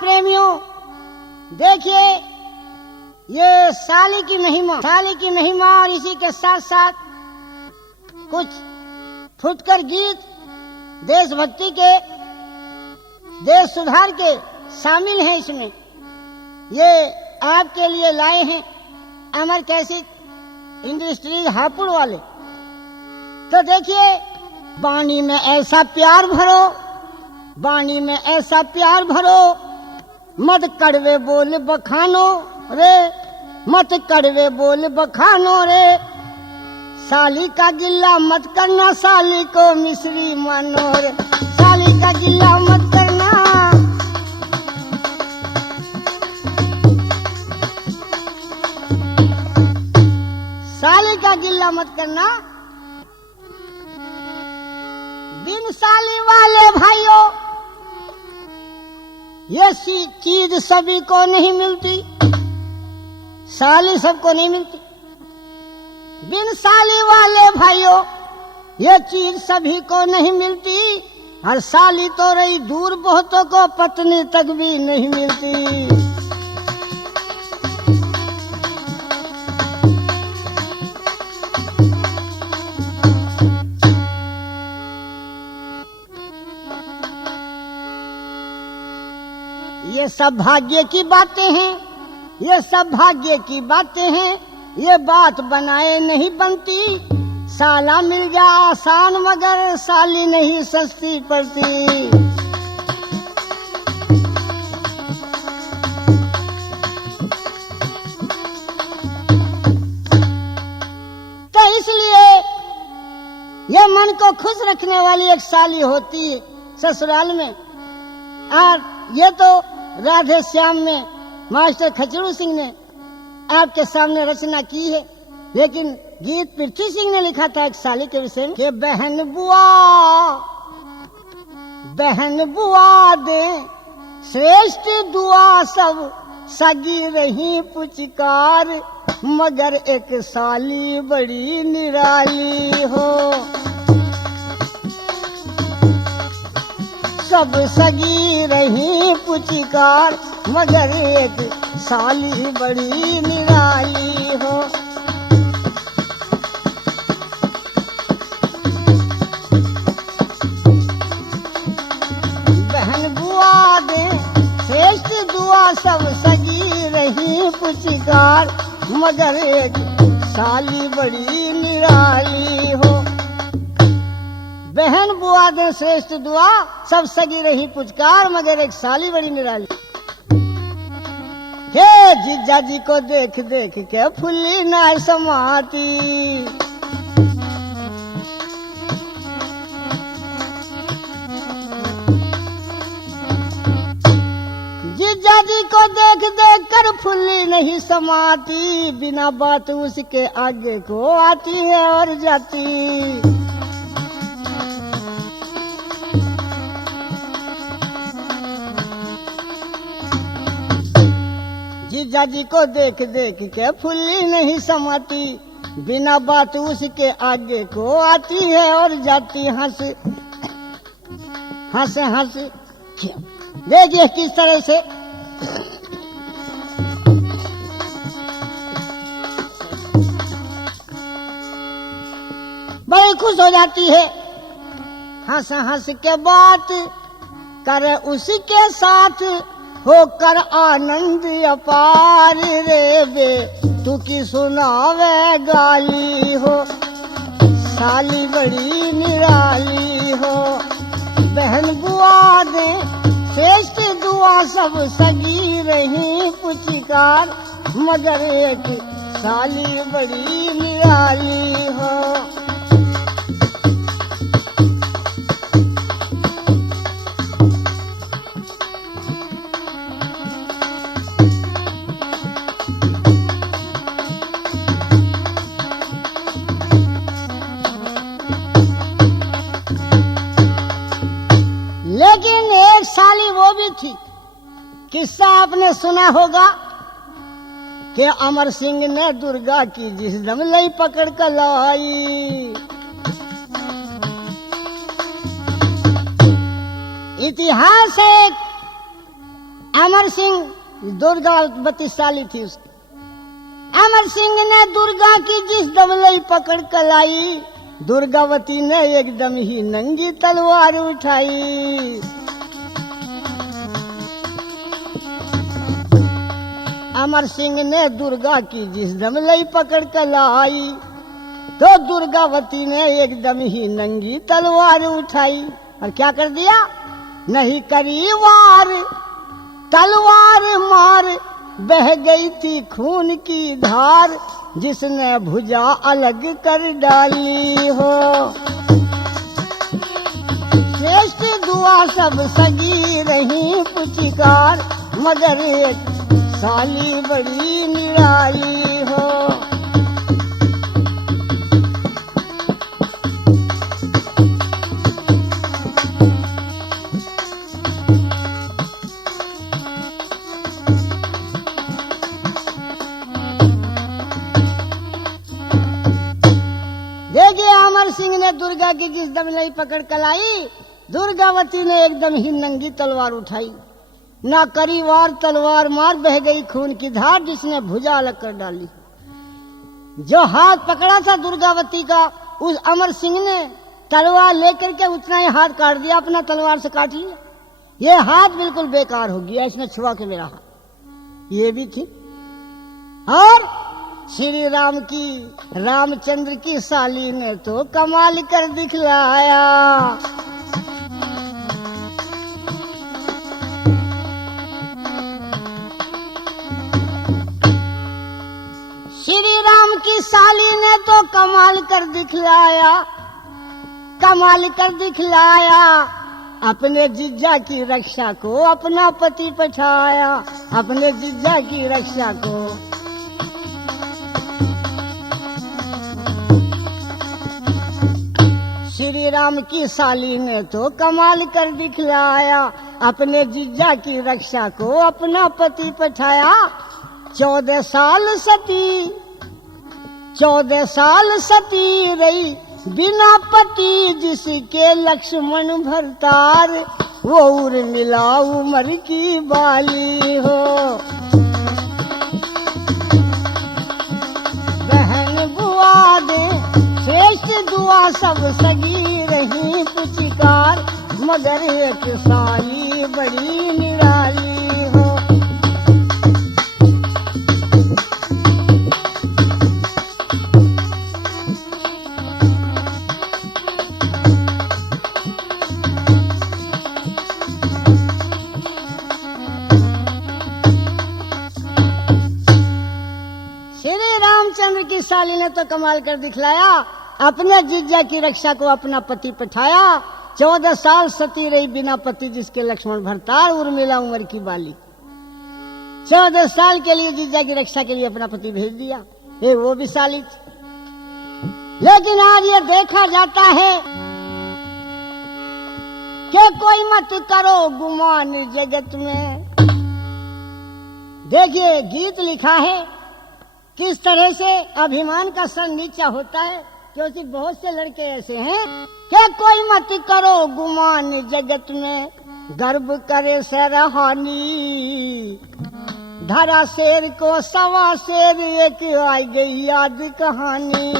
प्रेमियों, देखिए ये साली की महिमा और इसी के साथ साथ कुछ फुटकर गीत देशभक्ति के, देश सुधार के शामिल हैं इसमें। ये आपके लिए लाए हैं अमर कैसेट इंडस्ट्रीज हापुड़ वाले। तो देखिए, बाणी में ऐसा प्यार भरो, बाणी में ऐसा प्यार भरो, मत कड़वे बोल बखानो रे, मत कड़वे बोल बखानो रे, साली का गिल्ला मत करना, साली को मिश्री मानो रे, साली का गिल्ला मत करना। साली का गिल्ला मत करना। बिन साली वाले भाइयों, ये चीज सभी को नहीं मिलती, साली सबको नहीं मिलती। बिन साली वाले भाइयों, ये चीज सभी को नहीं मिलती, हर साली तो रही दूर, बहुतों को पत्नी तक भी नहीं मिलती। ये सब भाग्य की बातें हैं, ये सब भाग्य की बातें हैं, ये बात बनाए नहीं बनती, साला मिल जा आसान मगर साली नहीं सस्ती पड़ती। तो इसलिए ये मन को खुश रखने वाली एक साली होती है ससुराल में। और ये तो राधे श्याम में मास्टर खचड़ू सिंह ने आपके सामने रचना की है, लेकिन गीत पृथ्वी सिंह ने लिखा था एक साली के विषय में कि बहन बुआ दे श्रेष्ठ दुआ, सब सगी रही पुचकार, मगर एक साली बड़ी निराली हो। सब सगी रही पुचकार, मगर एक साली बड़ी निराली हो। बहन बुआ दे श्रेष्ठ दुआ, सब सगी रही पुचकार, मगर एक साली बड़ी निराली हो। बहन बुआ दे श्रेष्ठ दुआ, सब सगी रही पुचकार, मगर एक साली बड़ी निराली। हे जीजा जी को देख देख के फुल्ली नाय समाती, जीजा जी को देख देख कर फुल्ली नहीं समाती, बिना बात उसके आगे को आती है और जाती। जीजा जी को देख देख के फुल्ली नहीं समाती, बिना बात उसके आगे को आती है और जाती। हंस हंस हंस देखिए किस तरह से बड़ी खुश हो जाती है। हंस हंस के बात करे उसी के साथ, होकर आनंद अपार रे बे, तू की सुनावे गाली हो, साली बड़ी निराली हो। बहन बुआ दे श्रेष्ठ दुआ, सब सगी रही पुचकार, मगर एक साली बड़ी निराली हो। लेकिन एक साली वो भी थी, किस्सा आपने सुना होगा कि अमर सिंह ने दुर्गा की जिस दम लई पकड़ कर लाई। इतिहास है अमर सिंह दुर्गावती साली थी उसकी। अमर सिंह ने दुर्गा की जिस दमलई पकड़ कलाई, दुर्गावती ने एकदम ही नंगी तलवार उठाई। अमर सिंह ने दुर्गा की जिस दमलई पकड़ कलाई, तो दुर्गावती ने एकदम ही नंगी तलवार उठाई और क्या कर दिया, नहीं करी वार, तलवार मार बह गई थी खून की धार, जिसने भुजा अलग कर डाली हो। श्रेष्ठ दुआ सब सगी रही पुचिकार, मगर एक साली बड़ी निराली हो। अमर सिंह ने दुर्गा की जिस दमलई पकड़ कलाई, दुर्गावती ने एकदम ही नंगी तलवार उठाई। ना करी वार, तलवार मार बह गई खून की धार, जिसने भुजा अलग कर डाली। जो हाथ पकड़ा था दुर्गावती का, उस अमर सिंह ने तलवार लेकर के उतना ही हाथ काट दिया, अपना तलवार से काट लिया। ये हाथ बिल्कुल बेकार हो गया, इसने छुआ के मेरा हाथ। ये भी थी। और श्री राम की, रामचंद्र की साली ने तो कमाल कर दिखलाया। श्री राम की साली ने तो कमाल कर दिखलाया, कमाल कर दिखलाया। अपने जिज्जा की रक्षा को अपना पति पठाया, अपने जिज्जा की रक्षा को। श्री राम की साली ने तो कमाल कर दिखलाया, अपने जिज्जा की रक्षा को अपना पति पठाया। 14 साल सती, 14 साल सती रही बिना पति, जिसके लक्ष्मण भरतार, वो उर्मिला उमर की बाली हो। बहन बुआ दे श्रेष्ठ दुआ सब सगी रही पुचिकार, मगर एक साली बड़ी निराली हो। श्री रामचंद्र की साली ने तो कमाल कर दिखलाया, अपने जिज्जा की रक्षा को अपना पति पठाया। 14 साल सती रही बिना पति, जिसके लक्ष्मण भरतार, उर्मिला उमर की बाली। 14 साल के लिए जिज्जा की रक्षा के लिए अपना पति भेज दिया। ये वो भी साली थी। लेकिन आज ये देखा जाता है कि कोई मत करो गुमान जगत में। देखिए गीत लिखा है किस तरह से अभिमान का सर नीचा होता है, क्योंकि बहुत से लड़के ऐसे हैं कि कोई मत करो गुमान जगत में, गर्व करे सरहानी। धरा शेर को सवा शेर, एक आई गई याद कहानी।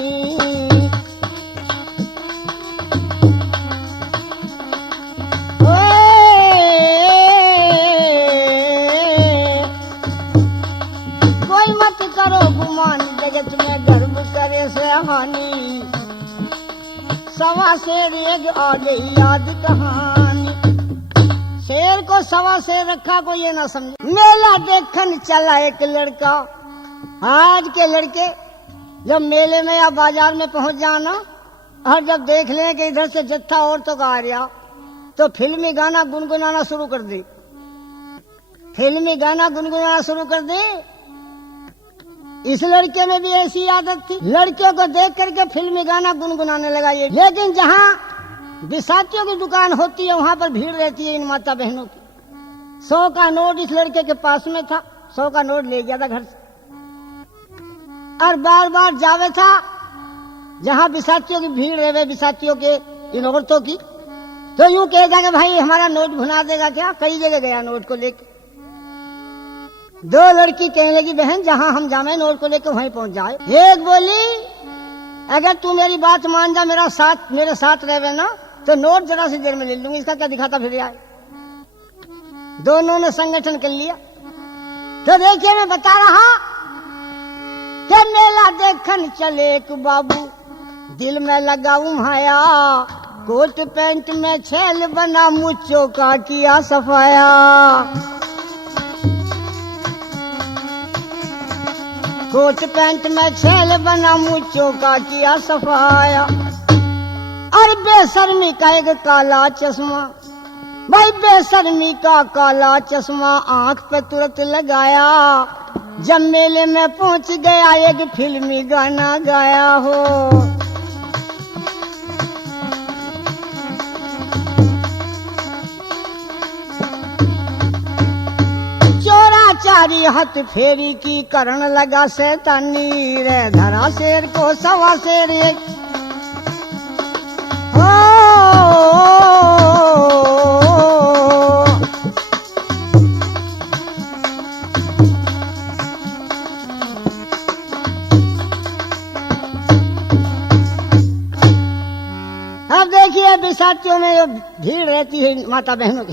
कोई मत करो गुमान जगत में, गर्व करे सरहानी। सवा शेर एक आ गई याद कहानी। शेर को सवा शेर रखा, को ये ना समझे। मेला देखन चला एक लड़का। आज के लड़के जब मेले में या बाजार में पहुंच जाना और जब देख लें कि इधर से जत्था औरतों का आ रहा, तो फिल्मी गाना गुनगुनाना शुरू कर दे। फिल्मी गाना गुनगुनाना शुरू कर दे। इस लड़के में भी ऐसी आदत थी, लड़कियों को देख करके फिल्मी गाना गुनगुनाने लगा ये। लेकिन जहाँ बिसातियों की दुकान होती है वहां पर भीड़ रहती है इन माता बहनों की। 100 का नोट इस लड़के के पास में था, 100 का नोट ले गया था घर से और बार बार जावे था जहाँ बिसातियों की भीड़ रहे, बिसातियों के इन औरतों की। तो यूं कहेगा कि भाई हमारा नोट भुना देगा क्या। कई जगह गया नोट को लेकर, दो लड़की कहने लगी बहन जहां हम जावे नोट को लेकर वहीं पहुंच जाए। एक बोली अगर तू मेरी बात मान जा मेरे साथ रहे ना तो नोट जरा सी देर में ले लूंगी, इसका क्या दिखाता फिर आए। दोनों ने संगठन कर लिया। तो देखिए मैं बता रहा कि मेला देखन चले एक बाबू दिल में लगाऊं हाया, कोट पैंट में छैल बना मुझो का किया सफाया। कोट पैंट में छैल बना मुझो का किया सफाया। और बेशर्मी का एक काला चश्मा, भाई बेशर्मी का काला चश्मा आंख पे तुरंत लगाया। जब मेले में पहुंच गया एक फिल्मी गाना गाया हो। चोराचारी हथ फेरी की करण लगा शैतानी रे, धरा शेर को सवा शेर एक अब देखिए विसातियों में जो भीड़ रहती है माता बहनों की,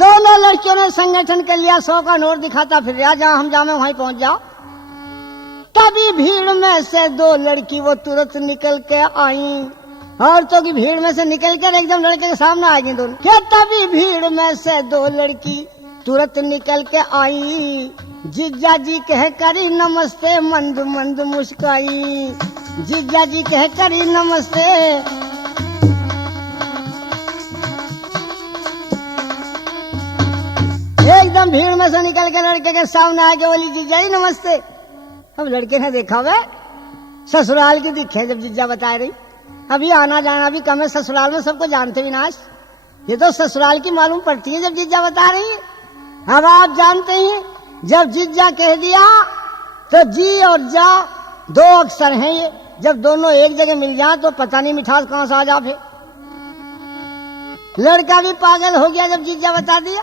दोनों लड़कियों ने संगठन कर लिया। 100 का नोट दिखाता फिर रहा जहां हम जामे वहीं पहुंच जाओ। तभी भीड़ में से दो लड़की वो तुरंत निकल के आई। औरतों की भीड़ में से निकल कर एकदम लड़के के सामने आ गई दोनों। क्या तभी भीड़ में से दो लड़की तुरंत निकल के आई। जीजा जी कह करी नमस्ते मंद मंद मुस्काई। जीजा जी कह करी नमस्ते। एकदम भीड़ में से निकल के लड़के के सामने आके बोली जीजा जी नमस्ते। अब लड़के ने देखा वे ससुराल की दिखे जब जीजा बता रही। अभी आना जाना भी कम है, ससुराल में सबको जानते विनाश। ये तो ससुराल की मालूम पड़ती है जब जीजा बता रही है। अब आप जानते हैं जब जीजा कह दिया तो जी और जा दो अक्षर हैं ये, जब दोनों एक जगह मिल जाए तो पता नहीं मिठास कहां से आ जा। फिर लड़का भी पागल हो गया जब जीजा बता दिया।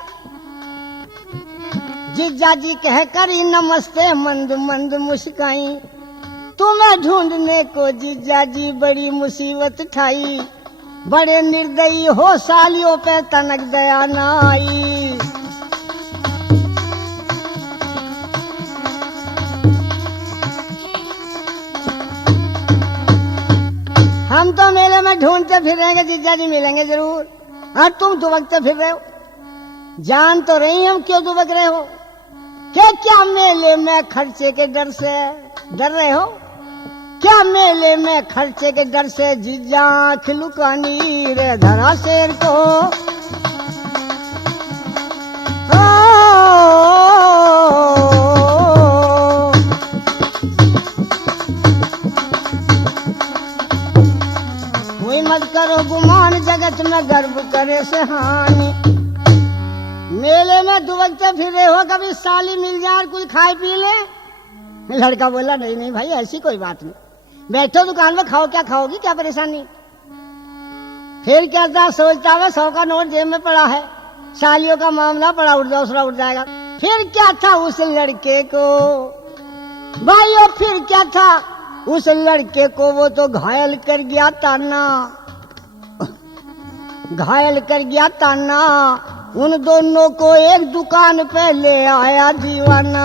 जीजा जी कह करी नमस्ते मंद मंद मुस्काई। तुम्हें ढूंढने को जीजा जी बड़ी मुसीबत ठाई। बड़े निर्दयी हो सालियों पे तनक दया न आई। हम तो मेले में ढूंढते फिर रहेंगे जीजा जी मिलेंगे जरूर। और तुम दुबकते फिर रहे हो। जान तो रही हम क्यों दुबक रहे हो। क्या मेले में खर्चे के डर से डर रहे हो। क्या मेले में खर्चे के डर से जीजा आँख लुकानी रे, धरा शेर को कोई मत करो गुमान जगत में गर्व करे से हानि। मेले में दुबकते फिर रहे हो, कभी साली मिल जाए कुछ खाए पी ले। लड़का बोला नहीं नहीं भाई ऐसी कोई बात नहीं, बैठो दुकान में खाओ, क्या खाओगी क्या परेशानी। फिर क्या था सोचता है 100 का नोट जेब में पड़ा है, सालियों का मामला पड़ा दूसरा उठ जाएगा। फिर क्या था उस लड़के को भाइयों, फिर क्या था उस लड़के को, वो तो घायल कर गया ताना, घायल कर गया ताना। उन दोनों को एक दुकान पे ले आया दीवाना।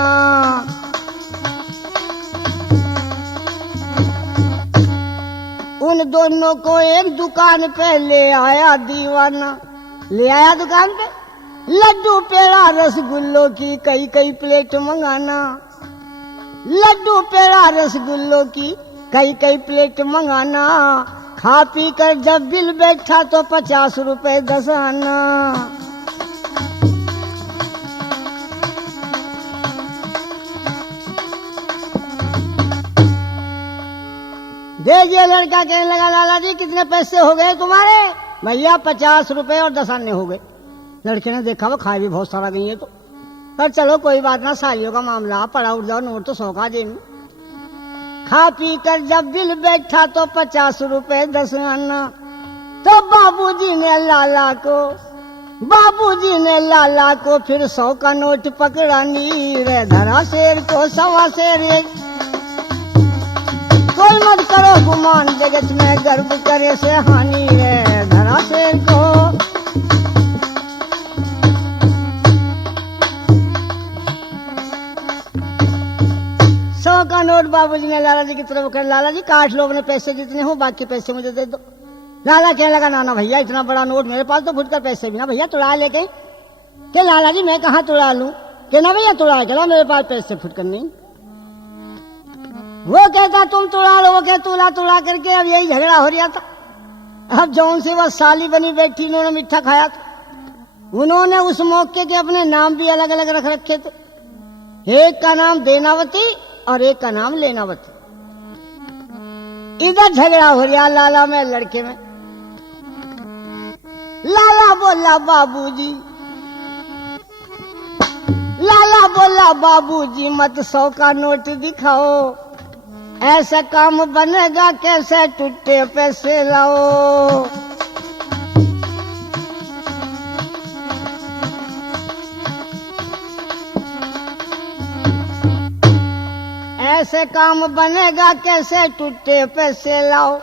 उन दोनों को एक दुकान पे ले आया दीवाना। ले आया दुकान पे लड्डू पेड़ा रसगुल्लों की कई कई प्लेट मंगाना। लड्डू पेड़ा रसगुल्लों की कई कई प्लेट मंगाना। खा पी कर जब बिल बैठा तो 50 रुपए 10 आना। देखिए लड़का कहने लगा लाला जी कितने पैसे हो गए तुम्हारे। भैया 50 रुपए और 10 आने हो गए। लड़के ने देखा वो खाए भी बहुत सारा गई है तो पर चलो कोई बात ना, सालियों का मामला पड़ा उठ जाओ, नोट तो 100 का जेब में। खा पी कर जब बिल बैठा तो 50 रुपए 10 आना। तो बाबूजी ने लाला को बाबूजी ने लाला को फिर 100 का नोट पकड़ानी रे, धरा शेर को 1.25 शेर एक। कोई मत करो गुमान जगत में गर्व करे से हानि रे, धरा शेर को। का नोट बाबूजी ने लाला जी की तरफ कर, लाला जी काट लो अपने पैसे जितने हो, बाकी पैसे मुझे दे दो। लाला कहने लगा ना ना भैया इतना बड़ा नोट मेरे पास तो फुटकर पैसे भी ना भैया तुड़ा ले गए। के लाला जी मैं कहाँ तुड़ा लूं, के ना भैया तुड़ा के ला मेरे पास पैसे फुटकर नहीं। वो कहता तुम तुड़ा लो, वो कह तुड़ा तुड़ा करके। अब यही झगड़ा हो रहा था। अब जौन से वह साली बनी बैठी उन्होंने मीठा खाया था। उन्होंने उस मौके के अपने नाम भी अलग अलग रख रखे थे। एक का नाम देनावती और एक का नाम लेनावती। इधर झगड़ा हो रहा लाला में लड़के में। लाला बोला बाबूजी, लाला बोला बाबूजी मत 100 का नोट दिखाओ, ऐसा काम बनेगा कैसे टूटे पैसे लाओ। ऐसे काम बनेगा कैसे टूटे पैसे लाओ।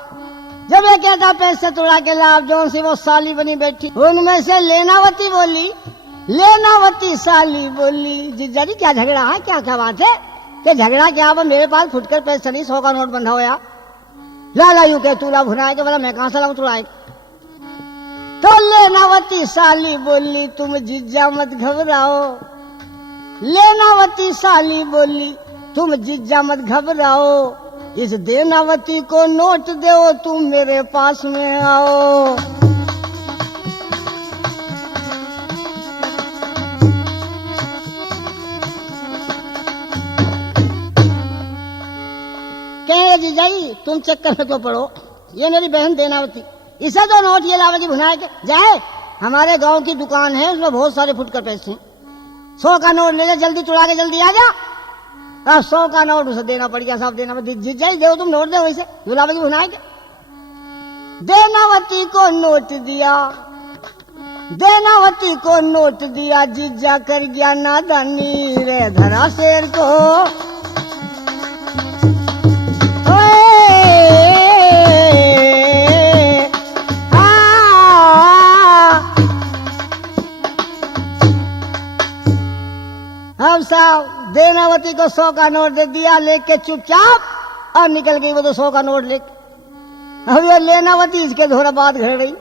जब ये कहता पैसे तुड़ा के लाभ, जौन सी वो साली बनी बैठी उनमें से लेनावती बोली, लेनावती साली बोली जीजा जी क्या झगड़ा है, क्या क्या बात है कि झगड़ा क्या, अब मेरे पास फुटकर पैसे नहीं 100 का नोट बंधा हुआ। लाला यूं के तूला भुनाए के बोला मैं कहां से लाऊं तुड़ाए। तो लेनावती साली बोली तुम जीजा मत घबराओ, लेनावती साली बोली तुम जीजा मत घबराओ, इस देनावती को नोट दो तुम मेरे पास में आओ। कहे जीजा जी तुम चक्कर में तो पड़ो, ये मेरी बहन देनावती, इसे तो नोट ये लावे की भुनाए के जाए। हमारे गांव की दुकान है उसमें बहुत सारे फुटकर पैसे, 100 का नोट ले ले जल्दी तुड़ा के जल्दी आ जा। 100 का नोट उसे देना पड़ गया, साहब देनावती जीजा दे तुम नोट दे वैसे गुलाबी की भुनाए के। देनावती को नोट दिया, देनावती को नोट दिया, जीजा कर गया नादानी रे, धरा शेर को। अब साहब देनावती को 100 का नोट दे दिया, लेके चुपचाप और निकल गई वो तो 100 का नोट लेके। अब ये लेनावती इसके थोड़ा बात घड़ रही।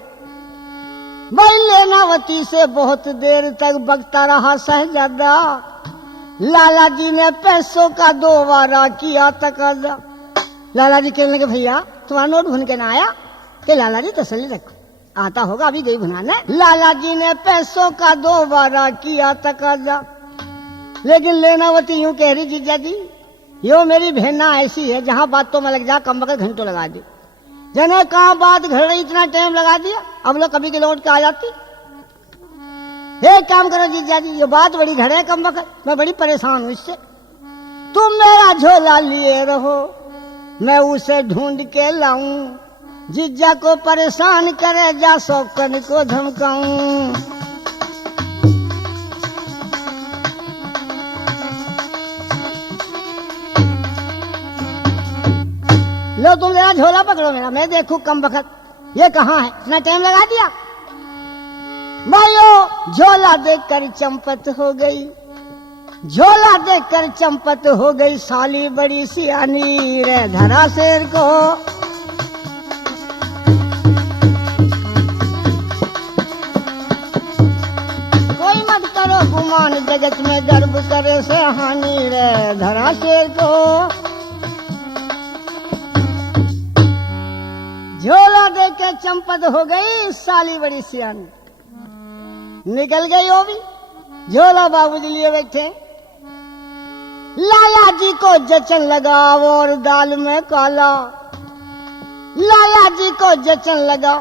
भाई लेनावती से बहुत देर तक बकता रहा शहजादा। लाला जी ने पैसों का दोबारा किया तकाजा। लाला जी कहने लगे भैया तुम्हारा नोट भुन के ना आया, कि लाला जी तसल्ली रखो आता होगा अभी गई भुनाने। लाला जी ने पैसों का दोबारा किया तकाजा, लेकिन लेनावती यूं कह रही जीजा जी यो मेरी बहना ऐसी है जहां बातों में लग जा कम वक्त घंटों लगा दे। जने कहां बात घड़ रही इतना टाइम लगा दिया, अब लोग कभी के लौट के आ जाती। एक काम करो जीजा जी ये बात बड़ी घड़े कम वक्त, मैं बड़ी परेशान हूं इससे। तुम मेरा झोला लिए रहो मैं उसे ढूंढ के लाऊं, जीजा को परेशान करे जा शौकन को धमकाऊं। लो तुम मेरा झोला पकड़ो मेरा, मैं देखूं कम वक्त ये कहाँ है, इतना टाइम लगा दिया। भाइयों झोला देखकर चंपत हो गई, झोला देखकर चंपत हो गई साली बड़ी सियानी रे, धरा शेर को। कोई मत करो गुमान जगत में गर्व करे से हानि रे, धरा शेर को। झोला देख के चंपत हो गई साली बड़ी सियानी, निकल गई वो भी। झोला बाबूजी लिए बैठे, लाला जी को जचन लगा और दाल में काला, लाला जी को जचन लगा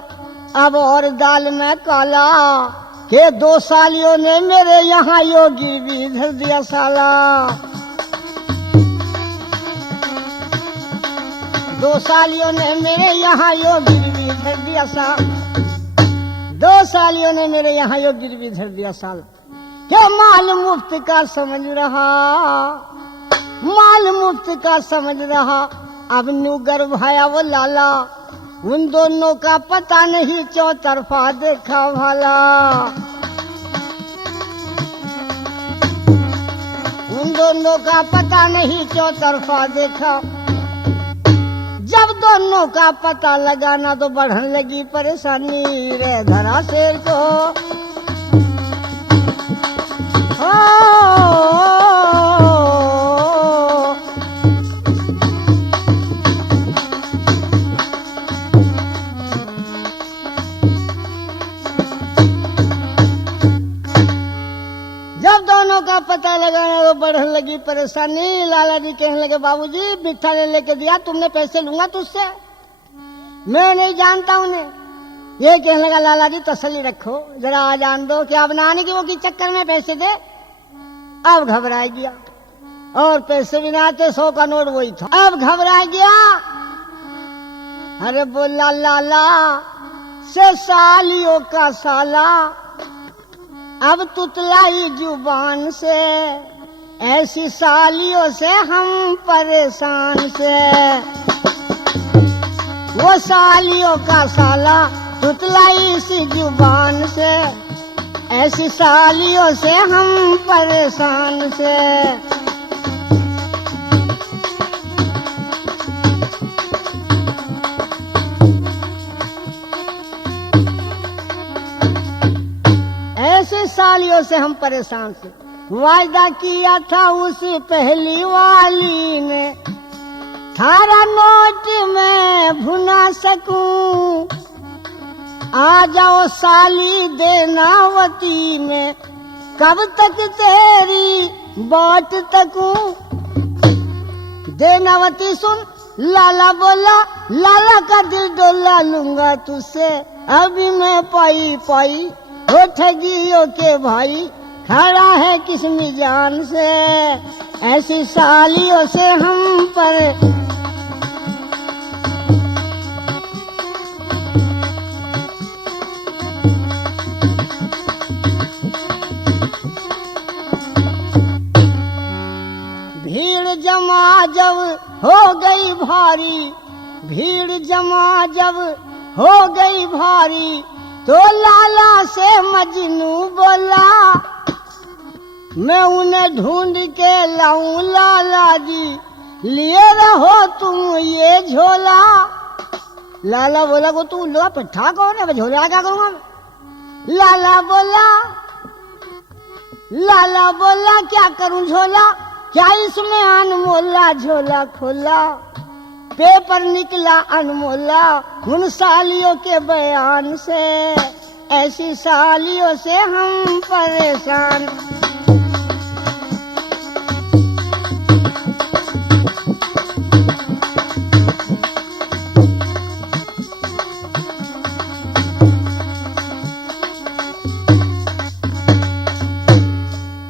अब और दाल में काला, के 2 सालियों ने मेरे यहाँ योगी भी धर दिया साला। 2 सालियों ने मेरे यहाँ योगी भी धर दिया सा, 2 सालियों ने मेरे यहाँ यो गिरवी धर दिया साल, क्या माल मुफ्त का समझ रहा, माल मुफ्त का समझ रहा। अब न्यू गर्भ आया वो लाला, उन दोनों का पता नहीं चौतरफा देखा भाला, उन दोनों का पता नहीं चौतरफा देखा। जब दोनों का पता लगाना तो बढ़ने लगी परेशानी रे धरा शेर को। जब दोनों का पता लगाना तो बढ़ने लगी परेशानी। लाला जी कहने लगे बाबूजी मिठा ले लेके दिया तुमने, पैसे लूंगा तुझसे, मैं नहीं जानता उन्हें। ये कहने लगा लाला जी तसल्ली रखो, जरा आ जान दो कि अब नानी की वो की चक्कर में पैसे दे। अब घबरा गया और पैसे भी ना आते, 100 का नोट वही था। अब घबरा गया, अरे बोला लाला से सालियों का साला, अब तुतलाई जुबान से, ऐसी सालियों से हम परेशान से। वो सालियों का साला तुतलाई इसी जुबान से, ऐसी सालियों से हम परेशान से। ऐसी सालियों से हम परेशान से। वायदा किया था उस पहली वाली ने, थारा नोट मैं भुना सकूं, आ जाओ साली देनावती में, कब तक तेरी बाट तकूं। देनावती सुन लाला बोला, लाला का दिल डोला लूंगा तुझसे, अभी मैं पाई पाई हो ठगियों के भाई, खड़ा है किस मिजान से। ऐसी सालियों से हम पर भीड़ जमा जब हो गई भारी, भीड़ जमा जब हो गई भारी, तो लाला से मजनू बोला, मैं उन्हें ढूंढ के लाऊं लाला जी, लिए रहो तुम ये झोला। लाला बोला को तू लो पिट्ठा कौन है, झोला क्या करूंगा मैं। लाला बोला क्या करूं झोला, क्या इसमें अनमोला झोला खोला। पेपर निकला अनमोला उन सालियों के बयान से, ऐसी सालियों से हम परेशान।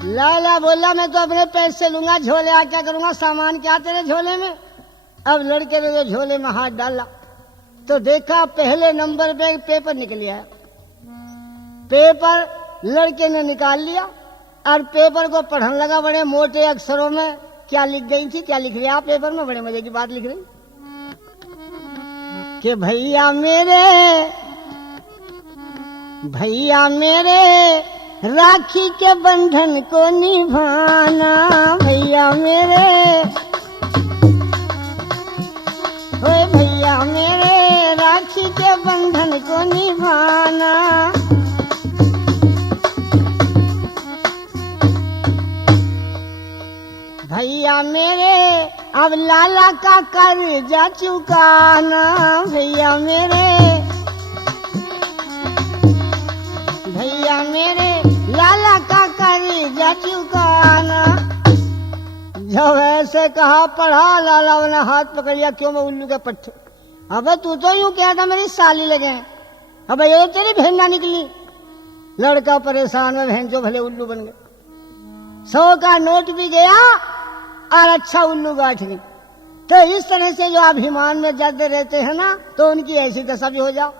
लाला बोला मैं तो अपने पैसे लूंगा, झोले आ क्या करूंगा, सामान क्या तेरे झोले में। अब लड़के ने जो झोले में हाथ डाला तो देखा पहले नंबर पे एक पेपर निकल आया। पेपर लड़के ने निकाल लिया और पेपर को पढ़ने लगा बड़े मोटे अक्षरों में। क्या लिख गई थी, क्या लिख रहा पेपर में, बड़े मजे की बात लिख रही कि भैया मेरे राखी के बंधन को निभाना, भैया मेरे राखी के बंधन को निभाना। भैया मेरे अब लाला का कर्जा चुकाना, भैया मेरे लाला का कर्जा चुकाना। जब ऐसे कहा पढ़ा, लाला ने हाथ पकड़ लिया, क्यों मैं उल्लू के पट्टे। अब तू तो यूं कह था मेरी साली लगे, अब ये तो तेरी बहन ना निकली। लड़का परेशान में बहन जो भले उल्लू बन गए, 100 का नोट भी गया और अच्छा उल्लू गाठ गई। तो इस तरह से जो अभिमान में जाते रहते हैं ना, तो उनकी ऐसी दशा भी हो जाओ।